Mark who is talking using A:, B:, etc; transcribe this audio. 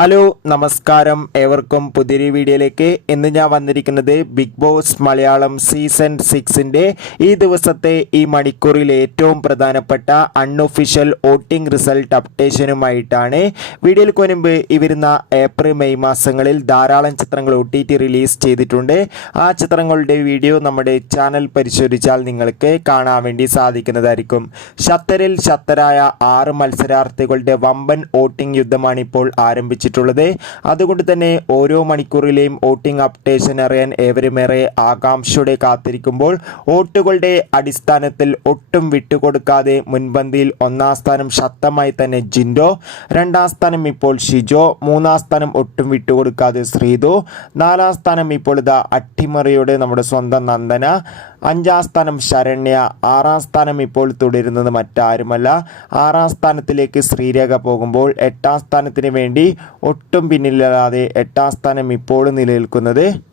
A: Hello നമസ്കാരം. ഏവർക്കും പുതിയൊരു വീഡിയോയിലേക്ക് ഇന്ന് ഞാൻ വന്നിരിക്കുന്നത് ബിഗ് ബോസ് മലയാളം സീസൺ സിക്സിന്റെ ഈ ദിവസത്തെ ഈ മണിക്കൂറിൽ ഏറ്റവും പ്രധാനപ്പെട്ട അൺഒഫീഷ്യൽ വോട്ടിംഗ് റിസൾട്ട് അപ്ഡേഷനുമായിട്ടാണ് വീഡിയോയിൽ മുൻപ് ഈ വരുന്ന ഏപ്രിൽ മെയ് മാസങ്ങളിൽ ധാരാളം ചിത്രങ്ങൾ ഒ റിലീസ് ചെയ്തിട്ടുണ്ട്. ആ ചിത്രങ്ങളുടെ വീഡിയോ നമ്മുടെ ചാനൽ പരിശോധിച്ചാൽ നിങ്ങൾക്ക് കാണാൻ വേണ്ടി സാധിക്കുന്നതായിരിക്കും. ഷത്തറിൽ ഷത്തരായ ആറ് മത്സരാർത്ഥികളുടെ വമ്പൻ വോട്ടിംഗ് യുദ്ധമാണ് ഇപ്പോൾ ആരംഭിച്ചിട്ടുള്ളത് അതുകൊണ്ട് തന്നെ ഓരോ മണിക്കൂറിലെയും വോട്ടിംഗ് അപ്ഡേഷൻ അറിയാൻ ഏവരുമേറെ ആകാംക്ഷയോടെ കാത്തിരിക്കുമ്പോൾ വോട്ടുകളുടെ അടിസ്ഥാനത്തിൽ ഒട്ടും വിട്ടുകൊടുക്കാതെ മുൻപന്തിയിൽ ഒന്നാം സ്ഥാനം ശക്തമായി തന്നെ ജിൻഡോ രണ്ടാം സ്ഥാനം ഇപ്പോൾ ഷിജോ മൂന്നാം സ്ഥാനം ഒട്ടും വിട്ടുകൊടുക്കാതെ ശ്രീതു നാലാം സ്ഥാനം ഇപ്പോൾ ഇതാ അട്ടിമറിയുടെ നമ്മുടെ സ്വന്തം നന്ദന. അഞ്ചാം സ്ഥാനം ശരണ്യ ആറാം സ്ഥാനം ഇപ്പോൾ തുടരുന്നത് മറ്റാരുമല്ല. ആറാം സ്ഥാനത്തിലേക്ക് ശ്രീരേഖ പോകുമ്പോൾ എട്ടാം സ്ഥാനത്തിന് വേണ്ടി ഒട്ടും പിന്നിലല്ലാതെ എട്ടാം സ്ഥാനം ഇപ്പോൾ നിലനിൽക്കുന്നത്